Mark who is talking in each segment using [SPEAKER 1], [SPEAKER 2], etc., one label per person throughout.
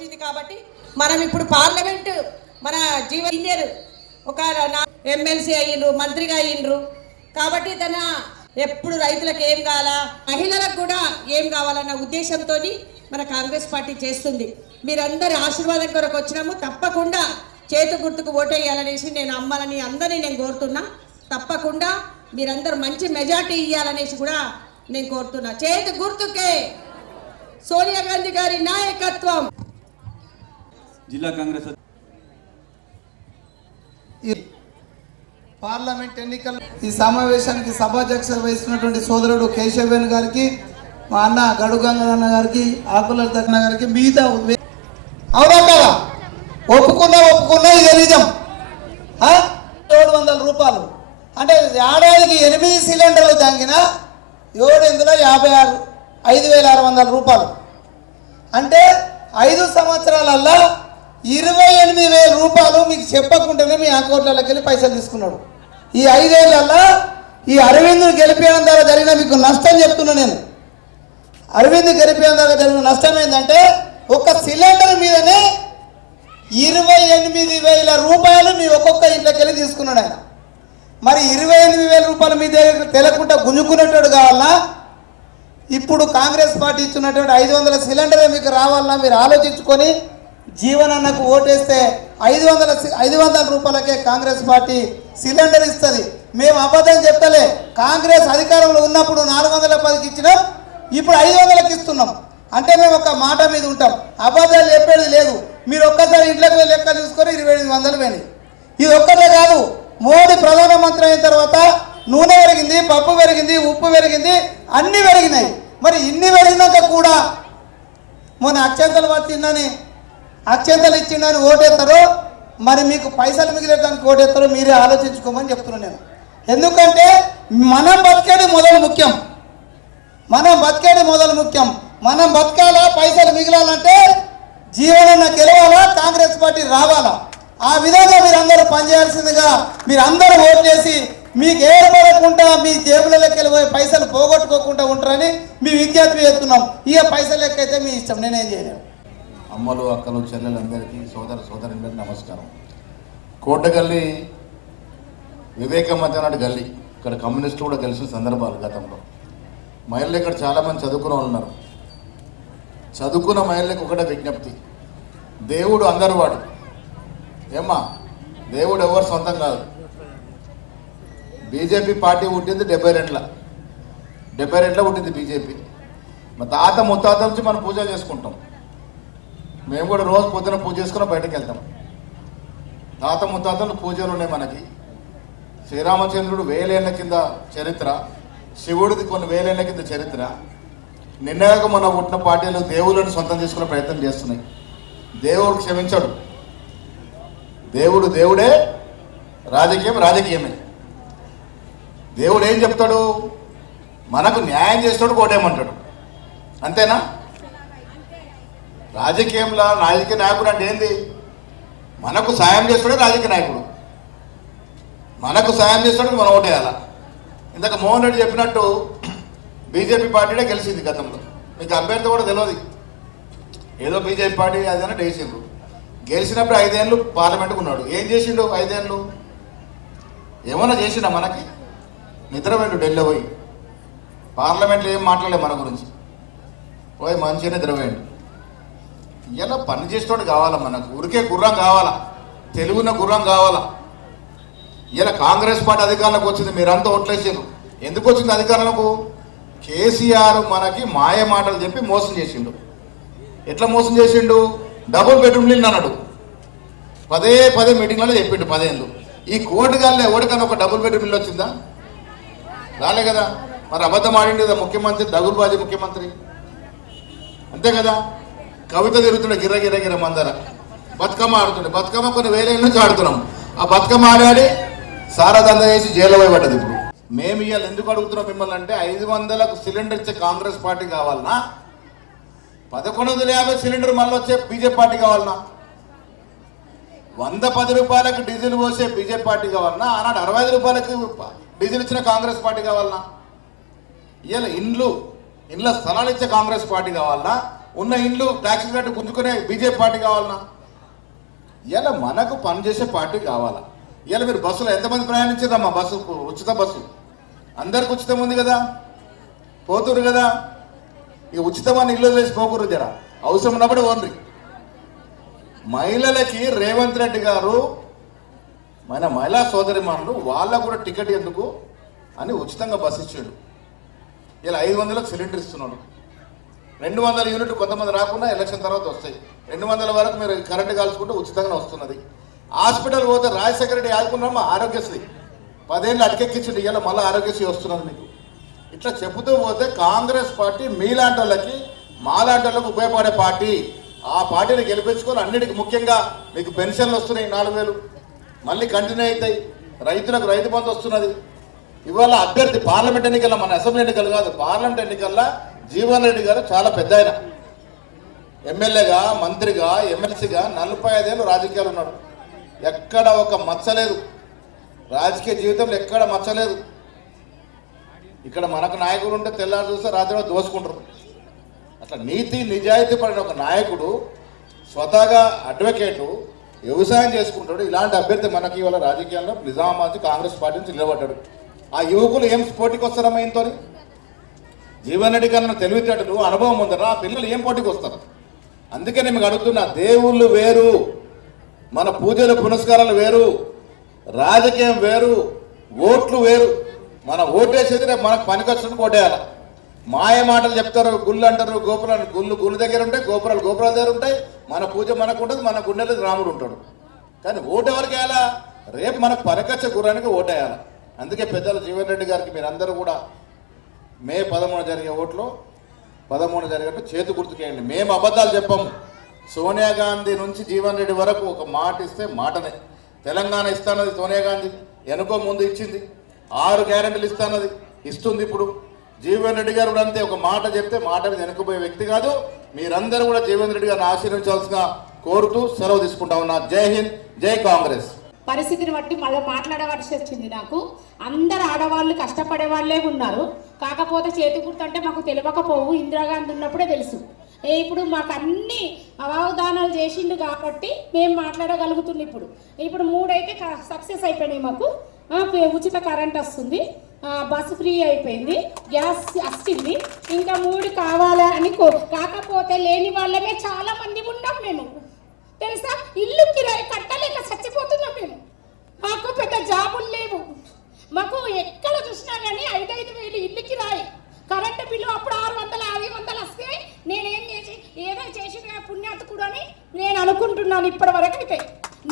[SPEAKER 1] వచ్చింది కాబట్టి మనం ఇప్పుడు పార్లమెంట్ మన జీవ ఇంజనీర్ ఒక ఎమ్మెల్సీ అయ్యిండ్రు మంత్రిగా అయ్యిండ్రు. కాబట్టి తన ఎప్పుడు రైతులకు ఏం కావాలా మహిళలకు కూడా ఏం కావాలన్న ఉద్దేశంతో మన కాంగ్రెస్ పార్టీ చేస్తుంది. మీరందరి ఆశీర్వాదం కొరకు వచ్చినాము. తప్పకుండా చేతు గుర్తుకు ఓటేయాలనేసి నేను అమ్మాలని అందరినీ నేను కోరుతున్నా. తప్పకుండా మీరందరూ మంచి మెజార్టీ ఇవ్వాలనేసి కూడా నేను కోరుతున్నా. చేతు గుర్తుకే సోనియా గాంధీ గారి నాయకత్వం.
[SPEAKER 2] జిల్లా కాంగ్రెస్
[SPEAKER 3] పార్లమెంట్ ఎన్నికల ఈ సమావేశానికి సభాధ్యక్షత వహిస్తున్నటువంటి సోదరుడు కేశవేణు గారికి మా అన్న గడు గంగన్న గారికి ఆకుల దక్కన గారికి మిగతా అవునా కదా ఒప్పుకున్నా ఒప్పుకున్నా ఇది నిజం. ఏడు వందల రూపాయలు. అంటే ఏడాదికి ఎనిమిది సిలిండర్లు తగ్గిన ఏడు ఇందులో యాభై ఆరు ఐదు వేల ఆరు వందల రూపాయలు. అంటే ఐదు సంవత్సరాలల్లో ఇరవై ఎనిమిది వేల రూపాయలు మీకు చెప్పకుండానే మీ అకౌంట్లకి వెళ్ళి పైసలు తీసుకున్నాడు. ఈ ఐదేళ్ళలో ఈ అరవిందును గెలిపేయడం ద్వారా జరిగిన మీకు నష్టం చెప్తున్నా నేను. అరవింద్ గెలిపేయడం ద్వారా జరిగిన నష్టం ఏంటంటే ఒక సిలిండర్ మీదనే ఇరవై ఎనిమిది వేల రూపాయలు మీ ఒక్కొక్క ఇంట్లోకి వెళ్ళి తీసుకున్నాడు ఆయన. మరి ఇరవై ఎనిమిది వేల రూపాయలు మీ దగ్గర తెలకుండా గుంజుకునేటోడు కావాలా? ఇప్పుడు కాంగ్రెస్ పార్టీ ఇచ్చినటువంటి ఐదు వందల సిలిండర్ మీకు రావాలన్నా మీరు ఆలోచించుకొని జీవనన్నకు ఓటేస్తే ఐదు వందల ఐదు వందల రూపాయలకే కాంగ్రెస్ పార్టీ సిలిండర్ ఇస్తుంది. మేము అబద్ధం చెప్తలే. కాంగ్రెస్ అధికారంలో ఉన్నప్పుడు నాలుగు వందల పదికి ఇచ్చినాం ఇప్పుడు ఐదు వందలకి ఇస్తున్నాం. అంటే మేము ఒక మాట మీద ఉంటాం. అబద్ధాలు చెప్పేది లేదు. మీరు ఒక్కసారి ఇంట్లోకి వెళ్ళి లెక్క చూసుకొని ఇరవై ఎనిమిది వందలు పోయినాయి ఇది ఒక్కటే కాదు. మోడీ ప్రధానమంత్రి అయిన తర్వాత నూనె పెరిగింది పప్పు పెరిగింది ఉప్పు పెరిగింది అన్నీ పెరిగినాయి. మరి ఇన్ని పెరిగినాక కూడా మొన్న అక్షంతలు వచ్చిందని అక్షంతలు ఇచ్చిండని ఓటేస్తారో మరి మీకు పైసలు మిగిలేదానికి ఓటేస్తారో మీరే ఆలోచించుకోమని చెప్తున్నాను నేను. ఎందుకంటే మనం బతికేది మొదలు ముఖ్యం. మనం బతికేది మొదలు ముఖ్యం. మనం బతకాలా పైసలు మిగిలాలంటే జీవనన్న గెలవాలా కాంగ్రెస్ పార్టీ రావాలా? ఆ విధంగా మీరందరూ పనిచేయాల్సిందిగా మీరందరూ ఓట్లేసి మీకు ఏర్పడకుండా మీ జేబులలోకి వెళ్ళిపోయి పైసలు పోగొట్టుకోకుండా ఉంటారని మీ విజ్ఞప్తి చేస్తున్నాం. ఇక పైసలు లెక్క అయితే మీ ఇష్టం. నేనేం చేయలేను.
[SPEAKER 4] అమ్మలు అక్కలు చెల్లెలందరికీ సోదర సోదరులందరికీ నమస్కారం. కోటగల్లి వివేక మధ్య గల్లి ఇక్కడ కమ్యూనిస్టులు కూడా కలిసిన సందర్భాలు గతంలో. మహిళలు ఇక్కడ చాలామంది చదువుకున్న ఉన్నారు. చదువుకున్న మహిళలకు ఒకటే విజ్ఞప్తి దేవుడు అందరు వాడు ఏమ్మా దేవుడు ఎవరు సొంతం కాదు. బీజేపీ పార్టీ పుట్టింది డెబ్బై రెండుల. డెబ్బై రెండులో పుట్టింది బీజేపీ. మా తాత ముత్తాత నుంచి మనం పూజ చేసుకుంటాం. మేము కూడా రోజు పొద్దున పూజ చేసుకుని బయటకు వెళ్తాం. తాత ముత్తాతలు పూజలు ఉన్నాయి మనకి. శ్రీరామచంద్రుడు వేలేళ్ళ కింద చరిత్ర శివుడిది కొన్ని వేలేళ్ళ కింద చరిత్ర. నిన్నగా మన పుట్టిన పార్టీలు దేవుళ్ళని సొంతం చేసుకునే ప్రయత్నం చేస్తున్నాయి. దేవుడు క్షమించడు. దేవుడు దేవుడే రాజకీయం రాజకీయమే. దేవుడు ఏం చెప్తాడు? మనకు న్యాయం చేస్తాడు కోటేమంటాడు అంతేనా? రాజకీయంలో రాజకీయ నాయకుడు అంటే ఏంది? మనకు సాయం చేస్తాడే రాజకీయ నాయకుడు. మనకు సాయం చేస్తాడు మనం ఓటేయాల? ఇందాక మోహన్ రెడ్డి చెప్పినట్టు బీజేపీ పార్టీనే గెలిచింది గతంలో. మీకు అభ్యర్థి కూడా తెలియదు ఏదో బీజేపీ పార్టీ అదన్నట్టు వేసిండ్రు గెలిచినప్పుడు ఐదేళ్ళు పార్లమెంట్కు ఉన్నాడు. ఏం చేసిండు ఐదేళ్ళు? ఏమన్నా చేసిండా మనకి? నిద్ర నిద్రపోయిండు ఢిల్లీ పోయి. పార్లమెంట్లో ఏం మాట్లాడలేదు మన గురించి. పోయి మంచిగా నిద్రపోయిండు ఇలా పని చేసేటోడు కావాలా మనకు? ఊరికే గుర్రం కావాలా? తెలుగున్న గుర్రం కావాలా? ఇలా కాంగ్రెస్ పార్టీ అధికారంలోకి వచ్చింది మీరంతా ఓట్లేసారు ఎందుకు వచ్చింది అధికారంలోకి? కేసీఆర్ మనకి మాయ మాటలు చెప్పి మోసం చేసిండు. ఎట్లా మోసం చేసిండు? డబుల్ బెడ్రూమ్ ఇల్లు అన్నాడు పదే పదే మీటింగ్లలో చెప్పిండు పదేళ్ళు. ఈ కోర్టు గాల్లో ఎవరికైనా ఒక డబుల్ బెడ్రూమ్ ఇల్లు వచ్చిందా? రాలే కదా. మరి అబద్ధం ఆడింది కదా ముఖ్యమంత్రి దగులుబాజీ ముఖ్యమంత్రి. అంతే కదా? కవిత తిరుగుతుండే గిర్ర గిర్ర గిర్ర మందర. బతుకమ్మ ఆడుతుండే. బతుకమ్మ కొన్ని వేల ఏళ్ళ నుంచి ఆడుతున్నాం. ఆ బతుకమ్మ ఆడాడి సారాదంద చేసి జైల్లో పోయబడ్డది ఇప్పుడు. మేము ఇవాళ ఎందుకు అడుగుతున్నాం మిమ్మల్ని అంటే ఐదు వందలకు సిలిండర్ ఇచ్చే కాంగ్రెస్ పార్టీ కావాలనా? పదకొండు వందల యాభై సిలిండర్ మళ్ళీ వచ్చే బీజేపీ పార్టీ కావాలనా? వంద పది రూపాయలకు డీజిల్ పోసే బీజేపీ పార్టీ కావాలన్నా ఆనాడు అరవై ఐదు రూపాయలకు డీజిల్ ఇచ్చిన కాంగ్రెస్ పార్టీ కావాలన్నా ఇవాళ ఇండ్లు ఇండ్ల స్థలాలు ఇచ్చే కాంగ్రెస్ పార్టీ కావాలన్నా ఉన్న ఇండ్లు ట్యాక్సీ కట్టి గుంజుకునే బీజేపీ పార్టీ కావాలన్నా ఇలా మనకు పనిచేసే పార్టీ కావాలా? ఇలా మీరు బస్సులో ఎంతమంది ప్రయాణించారమ్మా? బస్సు ఉచిత బస్సు. అందరికి ఉచితం ఉంది కదా? పోతురు కదా? ఇక ఉచితమని ఇల్లు వేసి పోకూరు జర. అవసరం ఉన్నప్పుడు ఓన్రి మహిళలకి రేవంత్ రెడ్డి గారు మన మహిళా సోదరిమానులు వాళ్ళకు కూడా టికెట్ ఎందుకు అని ఉచితంగా బస్సు ఇచ్చాడు. ఇలా ఐదు వందలకు సిలిండర్ ఇస్తున్నాడు. రెండు వందల యూనిట్ కొంతమంది రాకుండా ఎలక్షన్ తర్వాత వస్తాయి. రెండు వందల వరకు మీరు కరెంటు కాల్చుకుంటే ఉచితంగా వస్తున్నది. హాస్పిటల్ పోతే రాజశేఖర రెడ్డి ఆదుకున్నామా ఆరోగ్యశ్రీ. పదేళ్ళు అటకెక్కించండి ఇవాళ మళ్ళీ ఆరోగ్యశ్రీ వస్తున్నది మీకు ఇట్లా చెబుతూ పోతే కాంగ్రెస్ పార్టీ మీలాంటి వాళ్ళకి మాలాంటి వాళ్ళకి ఉపయోగపడే పార్టీ. ఆ పార్టీని గెలిపించుకొని అన్నిటికీ ముఖ్యంగా మీకు పెన్షన్లు వస్తున్నాయి నాలుగు వేలు. మళ్ళీ కంటిన్యూ అవుతాయి. రైతులకు రైతు బంధు వస్తున్నది. ఇవాళ అభ్యర్థి పార్లమెంట్ ఎన్నికల్లో మన అసెంబ్లీ ఎన్నికలు కాదు పార్లమెంట్ ఎన్నికల్లో జీవన్ రెడ్డి గారు చాలా పెద్ద ఆయన. ఎమ్మెల్యేగా మంత్రిగా ఎమ్మెల్సీగా నలభై ఐదేళ్ళు రాజకీయాలు ఉన్నాడు. ఎక్కడ ఒక మచ్చలేదు రాజకీయ జీవితంలో ఎక్కడ మచ్చలేదు ఇక్కడ మనకు నాయకుడు ఉంటే తెల్లారు చూస్తే రాత్రి దోసుకుంటారు. అట్లా నీతి నిజాయితీ పడిన ఒక నాయకుడు స్వతహాగా అడ్వకేటు వ్యవసాయం చేసుకుంటాడు. ఇలాంటి అభ్యర్థి మనకి ఇవాళ రాజకీయాల్లో నిజామాబాద్ కాంగ్రెస్ పార్టీ నుంచి నిలబడ్డాడు. ఆ యువకులు ఏం పోటీకి వస్తారమ్మా ఇంతో జీవన్ రెడ్డి గారిని తెలివితేటలు అనుభవం ఉందరా పిల్లలు ఏం పోటీకి వస్తారు? అందుకని మీకు అడుగుతున్నా దేవుళ్ళు వేరు మన పూజలు పునస్కారాలు వేరు రాజకీయం వేరు ఓట్లు వేరు. మన ఓటేసేది రేపు మనకు పనికొచ్చిన ఓటేయాల. మాయ మాటలు చెప్తారు గుళ్ళు అంటారు గోపురాలు. గుళ్ళు గుళ్ళు దగ్గర ఉంటాయి గోపురాలు గోపురాల దగ్గర ఉంటాయి. మన పూజ మనకు ఉంటుంది మన గుండెలో రాముడు ఉంటాడు. కానీ ఓటు ఎవరికి వేయాలా? రేపు మనకు పనికొచ్చే గుర్రానికి ఓటేయాలి అందుకే పెద్దలు జీవన్ రెడ్డి గారికి మీరందరూ కూడా మే పదమూడు జరిగే ఓట్లు పదమూడు జరిగే చేతి గుర్తుకేయండి. మేము అబద్ధాలు చెప్పాము. సోనియా గాంధీ నుంచి జీవన్ రెడ్డి వరకు ఒక మాట ఇస్తే మాటనే. తెలంగాణ ఇస్తానది సోనియా గాంధీ. ఎనుకో ముందు ఇచ్చింది. ఆరు గ్యారెంటీలు ఇస్తానది. ఇస్తుంది ఇప్పుడు. జీవన్ రెడ్డి గారు కూడా అంతే ఒక మాట చెప్తే మాట మీద వెనుకపోయే వ్యక్తి కాదు. మీరందరూ కూడా జీవన్ రెడ్డి గారిని ఆశీర్వించాల్సిగా కోరుతూ సెలవు తీసుకుంటా ఉన్నా. జై హింద్ జై కాంగ్రెస్.
[SPEAKER 5] పరిస్థితిని బట్టి మళ్ళీ మాట్లాడవలసి వచ్చింది నాకు. అందరు ఆడవాళ్ళు కష్టపడే వాళ్ళే ఉన్నారు. కాకపోతే చేతి గుర్తు అంటే మాకు తెలియకపోవు. ఇందిరాగాంధీ ఉన్నప్పుడే తెలుసు. ఏ ఇప్పుడు మాకు అన్ని అవావధానాలు చేసిండు కాబట్టి మేము మాట్లాడగలుగుతున్నాం ఇప్పుడు. ఇప్పుడు మూడైతే సక్సెస్ అయిపోయినాయి మాకు. ఉచిత కరెంట్ వస్తుంది. బస్సు ఫ్రీ అయిపోయింది. గ్యాస్ వచ్చింది ఇంకా మూడు కావాలా అని కాకపోతే లేని వాళ్ళమే చాలా మంది ఉన్నాం మేము. తెలుసా? ఇల్లు కిరాయి కట్టలేక చచ్చిపోతున్నాం మేము. మాకు పెద్ద జాబులు లేవు. మాకు ఎక్కడ చూసినా కానీ ఐదైదు వేలు ఇల్లు కిరాయి. కరెంటు బిల్లు అప్పుడు ఆరు వందలు ఐదు వందలు వస్తే నేనేం చేసి ఏదో చేసిన పుణ్యాతకుడు అని నేను అనుకుంటున్నాను ఇప్పటి వరకు అయితే.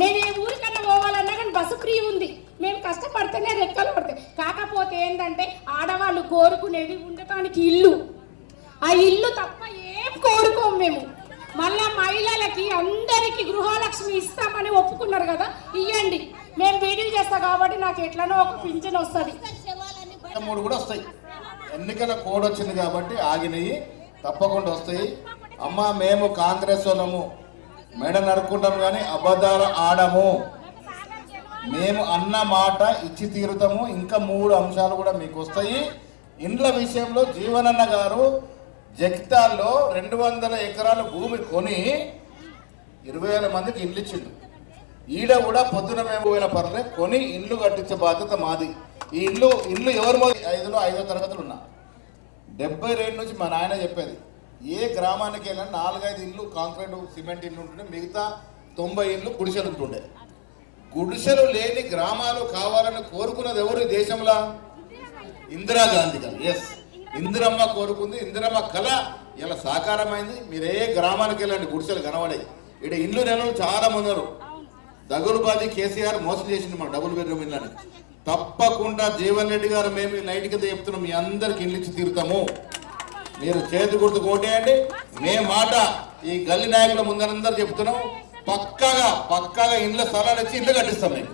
[SPEAKER 5] నేను ఏ ఊరికన్నా పోవాలన్నా కానీ బస్సు ఫ్రీ ఉంది. మేము కష్టపడితేనే రెక్కలు పడతాయి. కాకపోతే ఏంటంటే ఆడవాళ్ళు కోరుకునేది ఉండటానికి ఇల్లు. ఆ ఇల్లు తప్ప ఏం కోరుకోము మేము మళ్ళా మహిళలకి అందరికి గృహలక్ష్మి ఇస్తామని ఒప్పుకున్నారు కదా ఇవ్వండి మేము వీడియో చేస్తా కాబట్టి నాకు ఎట్లనో ఒక పింఛన్ వస్తుంది
[SPEAKER 4] మూడు కూడా వస్తాయి ఎన్నికల కోడ్ వచ్చింది కాబట్టి ఆగినాయి. తప్పకుండా వస్తాయి. అమ్మ మేము కాంగ్రెస్ వాళ్ళము. మెడ నరుక్కుంటాం కానీ అబద్ధాలు ఆడము. మేము అన్న మాట ఇచ్చి తీరుతాము. ఇంకా మూడు అంశాలు కూడా మీకు వస్తాయి ఇండ్ల విషయంలో జీవనన్న గారు జగితాల్లో రెండు వందల ఎకరాల భూమి కొని ఇరవై వేల మందికి ఇల్లు ఇచ్చిండు. ఈడ కూడా పొద్దున మేము పోయిన పర్లే కొని ఇల్లు కట్టించే బాధ్యత మాది. ఈ ఇల్లు ఇల్లు ఎవరు ఐదులో ఐదో తరగతులు ఉన్నా. డెబ్బై రెండు నుంచి మా నాయన చెప్పేది ఏ గ్రామానికి వెళ్ళినా నాలుగైదు ఇల్లు కాంక్రీట్ సిమెంట్ ఇల్లు ఉంటుండే మిగతా తొంభై ఇల్లు గుడిసెలు ఉంటుండే. గుడిసెలు లేని గ్రామాలు కావాలని కోరుకున్నది ఎవరు దేశంలో? ఇందిరాగాంధీ గారు. ఎస్ ఇందిరమ్మ కోరుకుంది ఇందిరమ్మ కళ ఇలా సాకారమైంది. మీరు ఏ గ్రామానికి వెళ్ళండి గుడిసెలు కనబడాయి. ఇక్కడ ఇల్లు నెలలు చాలా మంది ఉన్నారు. దగులుబాది కేసీఆర్ మోసం చేసింది మన డబుల్ బెడ్రూమ్ ఇల్లని తప్పకుండా జీవన్ రెడ్డి గారు మేము ఈ కింద చెప్తున్నాం మీ అందరికి ఇల్లిచ్చి తీరుతాము. మీరు చేతి గుర్తు కోటేయండి మే మాట ఈ గల్లి నాయకుల ముందరందరూ చెప్తున్నాం. పక్కాగా పక్కాగా ఇండ్ల స్థలాలు ఇచ్చి ఇండ్లు కట్టిస్తాం మేము.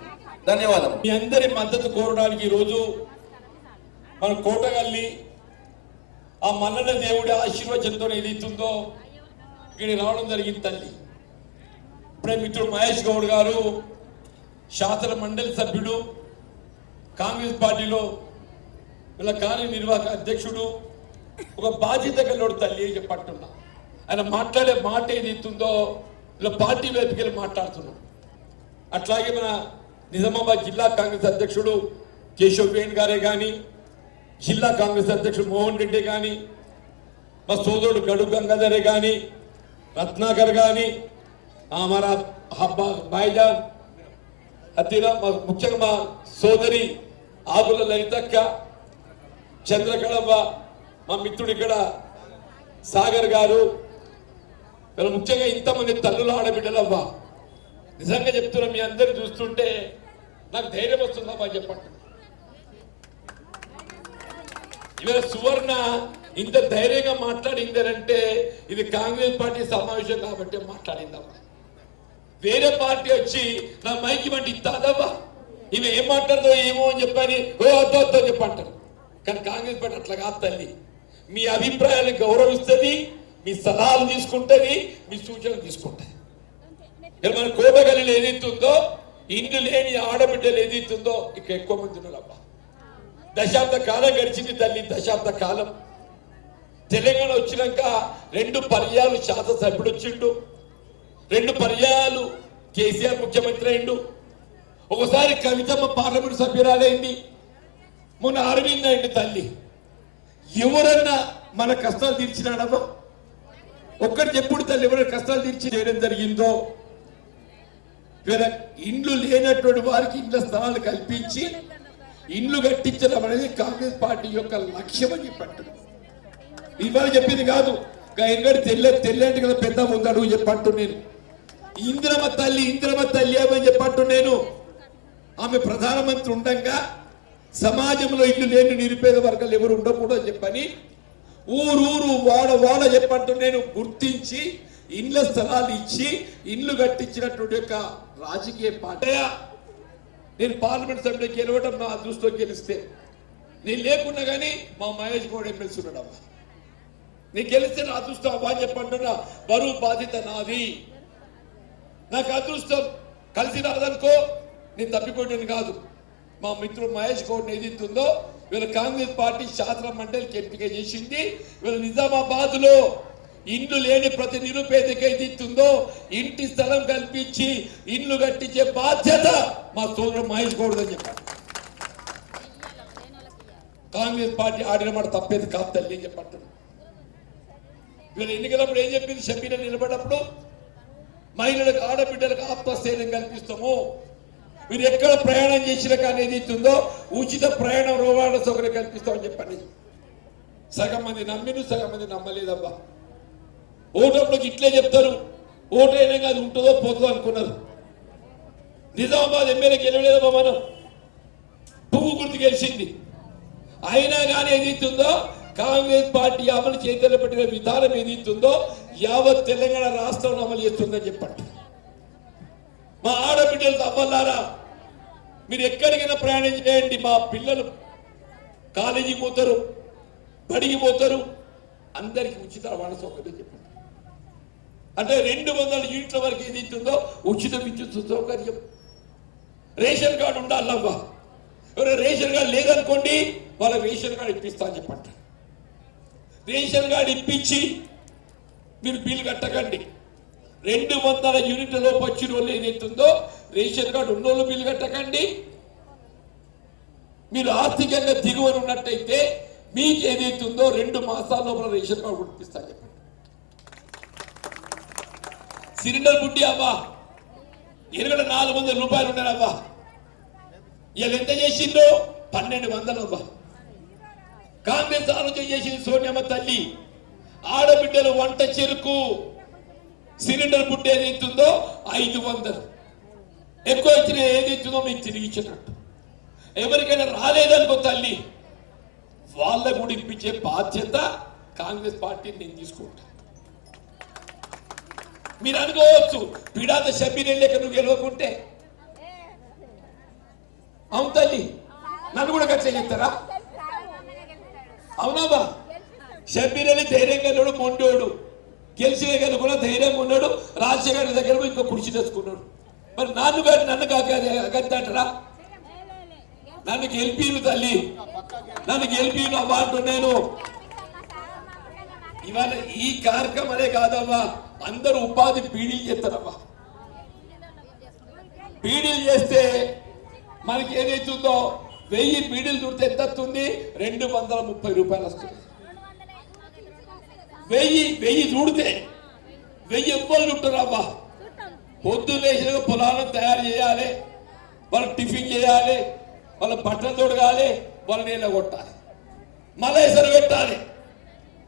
[SPEAKER 4] ధన్యవాదాలు
[SPEAKER 6] మీ అందరి మద్దతు కోరడానికి ఈరోజు మన కోటగల్లి ఆ మన్నన దేవుడి ఆశీర్వచనంతో ఏదైతుందో ఇక్కడికి రావడం జరిగింది తల్లి. ఇప్పుడే మిత్రుడు మహేష్ గౌడ్ గారు శాసన మండలి సభ్యుడు కాంగ్రెస్ పార్టీలో వీళ్ళ కార్యనిర్వాహక అధ్యక్షుడు ఒక బాధ్యత గల్లోడు తల్లి అని చెప్పట్టున్నా ఆయన మాట్లాడే మాట ఏది ఇలా పార్టీ వైపుకి వెళ్ళి మాట్లాడుతున్నాం. అట్లాగే మన నిజామాబాద్ జిల్లా కాంగ్రెస్ అధ్యక్షుడు కేశవ్ వేణ్ గారే కానీ జిల్లా కాంగ్రెస్ అధ్యక్షుడు మోహన్ రెడ్డి కానీ మా సోదరుడు గడు గంగాధరే కానీ రత్నాకర్ కానీ మన హబ్బా బాయిజాన్ అతిరా మా ముఖ్యంగా మా సోదరి ఆపుల లలితక్క చంద్రకళవ్వ మా మిత్రుడు ఇక్కడ సాగర్ గారు. వీళ్ళు ముఖ్యంగా ఇంతమంది తల్లుల ఆడబిడ్డలవ్వ నిజంగా చెప్తున్నా మీ అందరు చూస్తుంటే నాకు ధైర్యం వస్తుందమ్మా చెప్పండి. ఇవాళ సువర్ణ ఇంత ధైర్యంగా మాట్లాడిందరంటే ఇది కాంగ్రెస్ పార్టీ సమావేశం కాబట్టి మాట్లాడిందమ్మా వేరే పార్టీ వచ్చి నా మైకి వంటి ఇస్తాదవ్వా ఇవి ఏం మాట్లాడదో ఏమో అని చెప్పని ఓ వద్దు అని చెప్పంటారు. కానీ కాంగ్రెస్ పార్టీ అట్లా కాదు తల్లి. మీ అభిప్రాయాలను గౌరవిస్తుంది మీ సలహాలు తీసుకుంటుంది మీ సూచనలు తీసుకుంటుంది. మన కోటగల్లిలో ఏదైతుందో ఇండ్లు లేని ఆడబిడ్డలు ఏదైతుందో ఇక ఎక్కువ మంది ఉన్నారబ్బా. దశాబ్ద కాలం గడిచింది తల్లి దశాబ్ద కాలం. తెలంగాణ వచ్చినాక రెండు పర్యాలు శాసనసభ్యుడు వచ్చిండు. రెండు పర్యాలు కేసీఆర్ ముఖ్యమంత్రి అయిండు. ఒకసారి కవితమ్మ పార్లమెంట్ సభ్యురాలైంది. మొన్న అరవింద్ అయింది తల్లి. ఎవరన్నా మన కష్టాలు తీర్చినాడమ్మా ఒక్కటి ఎప్పుడు తల్లి ఎవరైనా కష్టాలు తీర్చి చేయడం జరిగిందో? ఇవాళ ఇండ్లు లేనటువంటి వారికి ఇండ్ల స్థలాలు కల్పించి ఇండ్లు కట్టించడం అనేది కాంగ్రెస్ పార్టీ యొక్క లక్ష్యం అని చెప్పట్టు ఇవాళ చెప్పింది కాదు. ఎందుకంటే తెల్ల తెల్లంటి కదా పెద్ద ముందడు చెప్పట్టు నేను ఇంద్రమ తల్లి ఇంద్రమ తల్లి ఏమని చెప్పట్టు నేను ఆమె ప్రధానమంత్రి ఉండగా సమాజంలో ఇల్లు లేని నిరుపేద వర్గాలు ఎవరు ఉండకూడదు చెప్పని ఊరూరు వాడ వాడ చెప్పంటూ నేను గుర్తించి ఇండ్ల స్థలాలు ఇచ్చి ఇండ్లు కట్టించినటువంటి యొక్క రాజకీయ పార్టీ. నేను పార్లమెంట్ సభ్యుడు గెలవడం నా అదృష్టం గెలిస్తే. నేను లేకున్నా కానీ మా మహేష్ గౌడ్ ఎమ్మెల్సీ ఉన్నాడమ్మా. నేను గెలిస్తే నా అదృష్టం అవ్వా అని చెప్పంటున్నా. బరువు బాధ్యత నాది. నాకు అదృష్టం కలిసి రాదనుకో నేను తప్పిపోయాను కాదు. మా మిత్రుడు మహేష్ గౌడ్ ఏదైతుందో వీళ్ళ కాంగ్రెస్ పార్టీ శాసన మండలికి ఎంపిక చేసింది. వీళ్ళ నిజామాబాద్లో ఇండ్లు లేని ప్రతి నిరుపేదకి ఏదిస్తుందో ఇంటి స్థలం కల్పించి ఇండ్లు కట్టించే బాధ్యత మా సోదరుడు మహేష్ గౌడ్ అని చెప్పారు కాంగ్రెస్ పార్టీ ఆడిన మాట తప్పేది కాదు తల్లి అని చెప్పంటున్నాను వీళ్ళ ఎన్నికలప్పుడు ఏం చెప్పింది? షబీన నిలబడినప్పుడు మహిళలకు ఆడబిడ్డలకు ఆత్మస్థైర్యం కల్పిస్తాము. మీరు ఎక్కడ ప్రయాణం చేసినా కానీ ఏది ఇస్తుందో ఉచిత ప్రయాణం రవాణా సౌకర్యం కల్పిస్తామని చెప్పండి. సగం మంది నమ్మిను సగం మంది నమ్మలేదబ్బా. ఓటప్పుడు ఇట్లే చెప్తారు. ఓటు అయినా అది ఉంటుందో పోతుందో అనుకున్నారు. నిజామాబాద్ ఎమ్మెల్యే గెలవలేదమ్మా మనం. పువ్వు గుర్తు గెలిచింది. అయినా కానీ ఏదైతుందో కాంగ్రెస్ పార్టీ అమలు చేతుల్లో పెట్టిన విధానం ఏదైతుందో యావత్ తెలంగాణ రాష్ట్రంలో అమలు చేస్తుందని చెప్పండి. మా ఆడ ఆడబిడ్డలు అవ్వాలారా మీరు ఎక్కడికైనా ప్రయాణం చేయండి మా పిల్లలు కాలేజీకి పోతారు బడికి పోతారు. అందరికి ఉచిత రవాణా సౌకర్యం చెప్పండి. అంటే రెండు వందల యూనిట్ల వరకు ఏది ఇస్తుందో ఉచిత విద్యుత్ సౌకర్యం. రేషన్ కార్డు ఉండాలవ్వా. రేషన్ కార్డు లేదనుకోండి వాళ్ళ రేషన్ కార్డు ఇప్పిస్తా అని చెప్పండి రేషన్ కార్డు ఇప్పించి మీరు బిల్లు కట్టకండి. రెండు వందల యూనిట్ల లోపు వచ్చిన వాళ్ళు ఏదైతుందో రేషన్ కార్డు ఉన్నోళ్ళు బిల్లు కట్టకండి. మీరు ఆర్థికంగా దిగువన ఉన్నట్టయితే మీకు ఏదైతుందో రెండు మాసాల లోపల రేషన్ కార్డు గుర్తిస్తా చెప్పండి. సిలిండర్ బుడ్డి అవ్వా. ఎరుగడ నాలుగు వందల రూపాయలు ఉన్నారవ్వా ఇలా ఎంత చేసిందో పన్నెండు వందలు అవ్వా. కాంగ్రెస్ ఆలోచన చేసింది సోనియమ్మ తల్లి. ఆడబిడ్డలు వంట చెరుకు సిలిండర్ బుడ్డ ఏదైతుందో ఐదు వందలు. ఎక్కువ ఇచ్చిన ఇచ్చిందో మీకు తిరిగి ఇచ్చినట్టు ఎవరికైనా రాలేదనుకో తల్లి వాళ్ళ కూడా ఇప్పించే బాధ్యత కాంగ్రెస్ పార్టీని నేను తీసుకుంటా. మీరు అనుకోవచ్చు పిడాత షబీర్ లేక నువ్వు గెలవకుంటే. అవును తల్లి నన్ను కూడా ఖర్చు చెప్తారా? అవునాబా షబీర్ అలీ ధైర్యంగా లేడు మొండోడు. గెలిచిన కూడా ధైర్యంగా ఉన్నాడు రాజశేఖర్ దగ్గర ఇంకో కుర్చీ తెచ్చుకున్నాడు. మరి నన్ను గారు నన్ను గద్దంటారా నన్ను గెలిపిను తల్లి. నన్ను గెలిపిను అవ్వ అంటున్నాను. ఇవాళ ఈ కార్యక్రమమే కాదమ్మా అందరూ ఉపాధి పీడీలు చేస్తారమ్మా. పీడీలు చేస్తే మనకి ఏదైతుందో వెయ్యి పీడీలు చుడితే ఎంత వస్తుంది? రెండు వందల ముప్పై రూపాయలు వస్తుంది. వెయ్యి వెయ్యి చూడితే వెయ్యి ఎవ్వరు చుట్టారమ్మా పొద్దు లేచిన పొలాలను తయారు చేయాలి వాళ్ళ టిఫిన్ చేయాలి వాళ్ళ బట్టలు తొడగాలి వాళ్ళ నీళ్ళ కొట్టాలి. మళ్ళీ ఎసరు పెట్టాలి.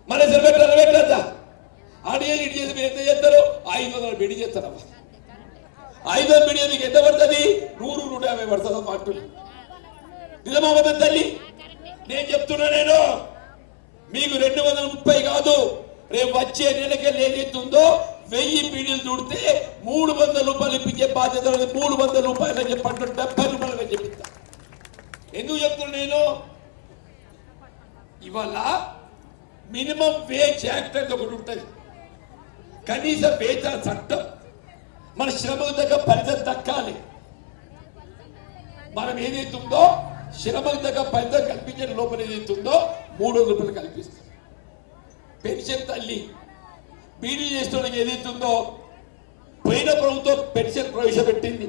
[SPEAKER 6] మళ్ళీ ఎసరు పెట్టాలి పెట్టద్దా? అడిగేది ఇటు చేసి మీరు ఎంత చేస్తారు? ఐదు వందలు బిడి చేస్తారమ్మా ఐదు వందల బిడి మీకు ఎంత పడుతుంది? నూరు నూట యాభై పడుతుంది మాకు నిజమా తల్లి? నేను చెప్తున్నా నేను. మీకు రెండు వందల ముప్పై కాదు. రేపు వచ్చే నెలకెళ్ళి ఏదైతుందో వెయ్యి పీడీలు చూడితే మూడు వందల రూపాయలు ఇప్పించే బాధ్యత మూడు వందల రూపాయలు అని చెప్పంటే డెబ్బై రూపాయలు చెప్పిస్తా. ఎందుకు చెప్తున్నా నేను? ఇవాళ మినిమం వేజ్ యాక్ట్ అనేది ఒకటి ఉంటుంది. కనీస వేతన చట్టం. మన శ్రమకు తగ్గ ఫలితం దక్కాలి. మనం ఏదైతుందో శ్రమకు తగ్గ ఫలితం కల్పించే లోపల ఏదైతుందో మూడు వందల రూపాయలు కల్పిస్తాం. పెన్షన్ తల్లి బీడీ చేస్తున్న ఏదైతుందో పోయిన ప్రభుత్వం పెన్షన్ ప్రవేశపెట్టింది.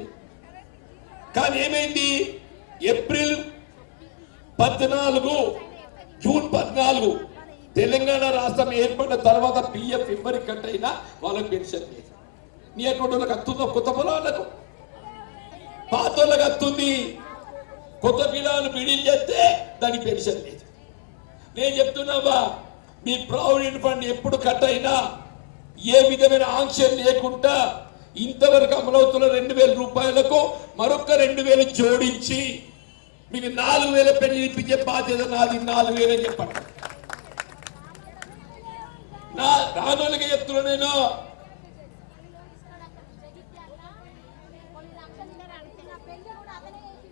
[SPEAKER 6] కానీ ఏమైంది? ఏప్రిల్ పద్నాలుగు జూన్ పద్నాలుగు తెలంగాణ రాష్ట్రం ఏర్పడిన తర్వాత పిఎఫ్ ఎవరికి కట్టయినా వాళ్ళకి పెన్షన్ లేదు. నీ అటువంటి వాళ్ళకి అత్తుందో కొత్త పొలాలకు? పాత వాళ్ళకి అత్తుంది. కొత్త పిల్లలు బిడీలు చేస్తే దానికి పెన్షన్ లేదు. నేను చెప్తున్నావా? మీ ప్రావిడెంట్ ఫండ్ ఎప్పుడు కట్ అయినా ఏ విధమైన ఆంక్షలు లేకుండా ఇంతవరకు అమలవుతున్న రెండు వేల రూపాయలకు మరొక రెండు వేలు జోడించి మీకు నాలుగు వేల పెళ్ళిపించే బాధ్యత నాది నాలుగు వేలు అని చెప్పండి. నా రానోలిక చెప్తున్నా నేను.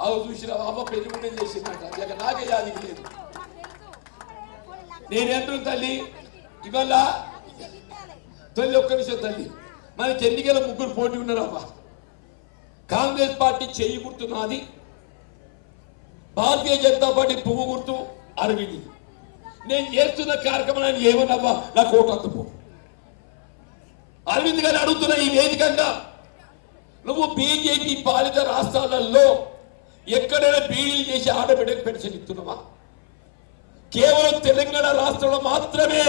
[SPEAKER 6] అవి చూసిన అమ్మ పెళ్ళి ఉండే చేసిందంట. ఇక నాకే యాదికి లేదు. నేనేంటున్నా తల్లి? ఇవాళ తల్లి ఒక్క నిమిషం తల్లి. మనకి ఎన్నికల ముగ్గురు పోటీ ఉన్నారమ్మా కాంగ్రెస్ పార్టీ చెయ్యి గుర్తు నాది. భారతీయ జనతా పార్టీ పువ్వు గుర్తు అరవింద్. నేను చేస్తున్న కార్యక్రమాన్ని ఏమన్నావా? నా కోటంత పో అరవింద్ గారు అడుగుతున్న ఈ వేదికగా నువ్వు బీజేపీ పాలిత రాష్ట్రాలలో ఎక్కడైనా బీడీలు చేసి ఆడబిడ్డకు పెన్షన్ ఇస్తున్నావా? కేవలం తెలంగాణ రాష్ట్రంలో మాత్రమే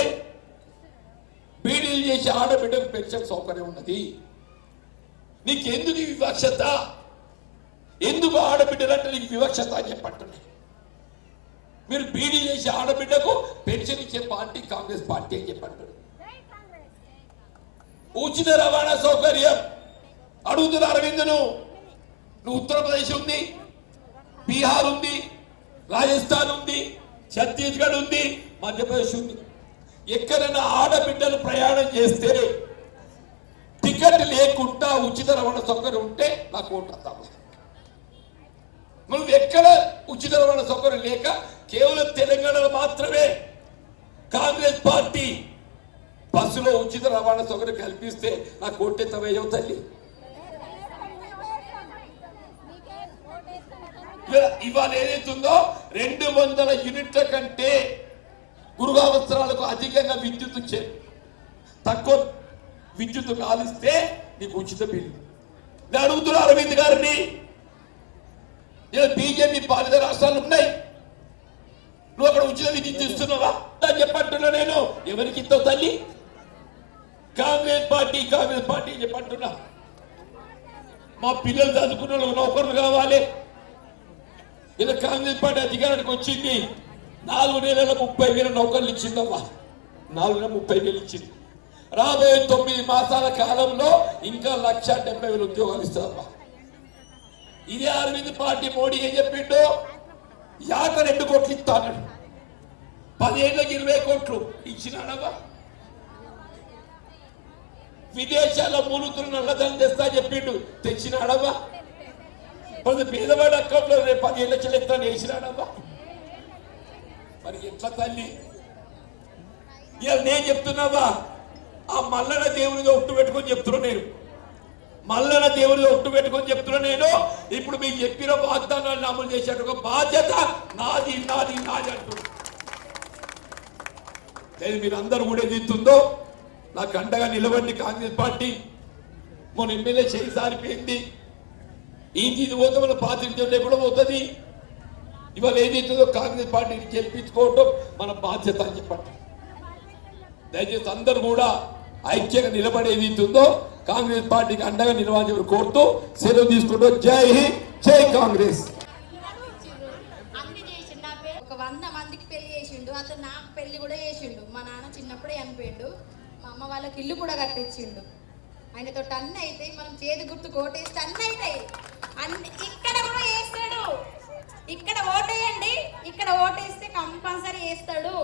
[SPEAKER 6] బీడీలు చేసి ఆడబిడ్డకు పెన్షన్ సౌకర్యం ఉన్నది. నీకెందుకు వివక్షత? ఎందుకు ఆడబిడ్డలంటే నీకు వివక్షత అని చెప్పంటున్నాయి. మీరు బీడీ చేసి ఆడబిడ్డకు పెన్షన్ ఇచ్చే పార్టీ కాంగ్రెస్ పార్టీ అని చెప్పంటారు ఉచిత రవాణా సౌకర్యం. అడుగుతున్న అరవిందును. నువ్వు ఉత్తరప్రదేశ్ ఉంది బీహార్ ఉంది రాజస్థాన్ ఉంది ఛత్తీస్గఢ్ ఉంది మధ్యప్రదేశ్ ఉంది. ఎక్కడైనా ఆడబిడ్డలు ప్రయాణం చేస్తే టికెట్ లేకుండా ఉచిత రవాణా సౌకర్యం ఉంటే నాకు ఓటు నువ్వు ఎక్కడ ఉచిత రవాణా సౌకర్యం లేక కేవలం తెలంగాణలో మాత్రమే కాంగ్రెస్ పార్టీ బస్సులో ఉచిత రవాణా సౌకర్యం కల్పిస్తే నాకు ఓటెత్త వేయవు తల్లి. ఇవాళ ఏదైతుందో రెండు వందల యూనిట్ల కంటే గృహావసరాలకు అధికంగా విద్యుత్ తక్కువ విద్యుత్ కాలిస్తే నీకు ఉచిత బిల్లు. నేను అడుగుతున్నా అరవింద్ గారిని నేను బీజేపీ పాలిత రాష్ట్రాలు ఉన్నాయి? నువ్వు అక్కడ ఉచిత విద్యుత్ ఇస్తున్నావా? అని చెప్పంటున్నా నేను. ఎవరికి ఇస్తావు తల్లి? కాంగ్రెస్ పార్టీ కాంగ్రెస్ పార్టీ చెప్పంటున్నా. మా పిల్లలు చదువుకున్న వాళ్ళు నౌకర్లు కావాలి. ఇలా కాంగ్రెస్ పార్టీ అధికారానికి వచ్చింది. నాలుగు నెలల ముప్పై వేల నౌకర్లు ఇచ్చిందమ్మా నాలుగు నెలల ముప్పై వేలు ఇచ్చింది. రాబోయే తొమ్మిది మాసాల కాలంలో ఇంకా లక్ష డెబ్బై వేల ఉద్యోగాలు ఇస్తారమ్మా ఇదే అరవింద్ పార్టీ మోడీ ఏం చెప్పిండో? యాక రెండు కోట్లు ఇస్తాడు పదేళ్ళకి ఇరవై కోట్లు ఇచ్చినాడమ్మా విదేశాల్లో మూలుతులు నల్లధనం తెస్తా చెప్పిండు. తెచ్చినాడమ్మా పేదవాడి అక్కట్లో రేపు పదిహేను లక్షలు ఎత్తాను వేసినాడమ్మా మరి ఎట్లా తల్లి? ఇవాళ నేను చెప్తున్నావా? ఆ మల్లన దేవునిగా ఒట్టు పెట్టుకొని చెప్తున్నా నేను. మల్లన దేవునిగా ఒట్టు పెట్టుకొని చెప్తున్నా నేను. ఇప్పుడు మీకు చెప్పిన వాగ్దానాన్ని అమలు చేసేట ఒక బాధ్యత నాది నాది నాది అంటున్నా. లేదు మీరు అందరూ కూడా ఎదుగుతుందో నాకు అండగా నిలబడి కాంగ్రెస్ పార్టీ మన ఎమ్మెల్యే చేయి సారిపోయింది ఈ ఇది? పోతే మన పాత్ర కూడా పోతుంది. ఇవాళ ఏదైతుందో కాంగ్రెస్ పార్టీని గెలిపించుకోవటం మన బాధ్యత అని చెప్పండి. దయచేసి అందరు కూడా ఐక్యంగా నిలబడి ఏదైతుందో కాంగ్రెస్ పార్టీకి అండగా నిలవాలని కోరుతూ సెలవు తీసుకుంటూ జై హింద్ జై కాంగ్రెస్.
[SPEAKER 7] అన్ని చేసిండు నా పేరు ఒక వంద మందికి పెళ్ళి చేసిండు అతను నాకు పెళ్ళి కూడా చేసిండు. మా నాన్న చిన్నప్పుడే చనిపోయిండు. మా అమ్మ వాళ్ళకి ఇల్లు కూడా కట్టించిండు. ఆయనతో అన్ని అయితే మనం చేతి గుర్తు కోటేస్తే అన్ని అవుతాయి అన్ని ఇక్కడ కూడా ఇక్కడ ఓటేయండి. ఇక్కడ ఓటేస్తే కంపల్సరీ వేస్తాడు.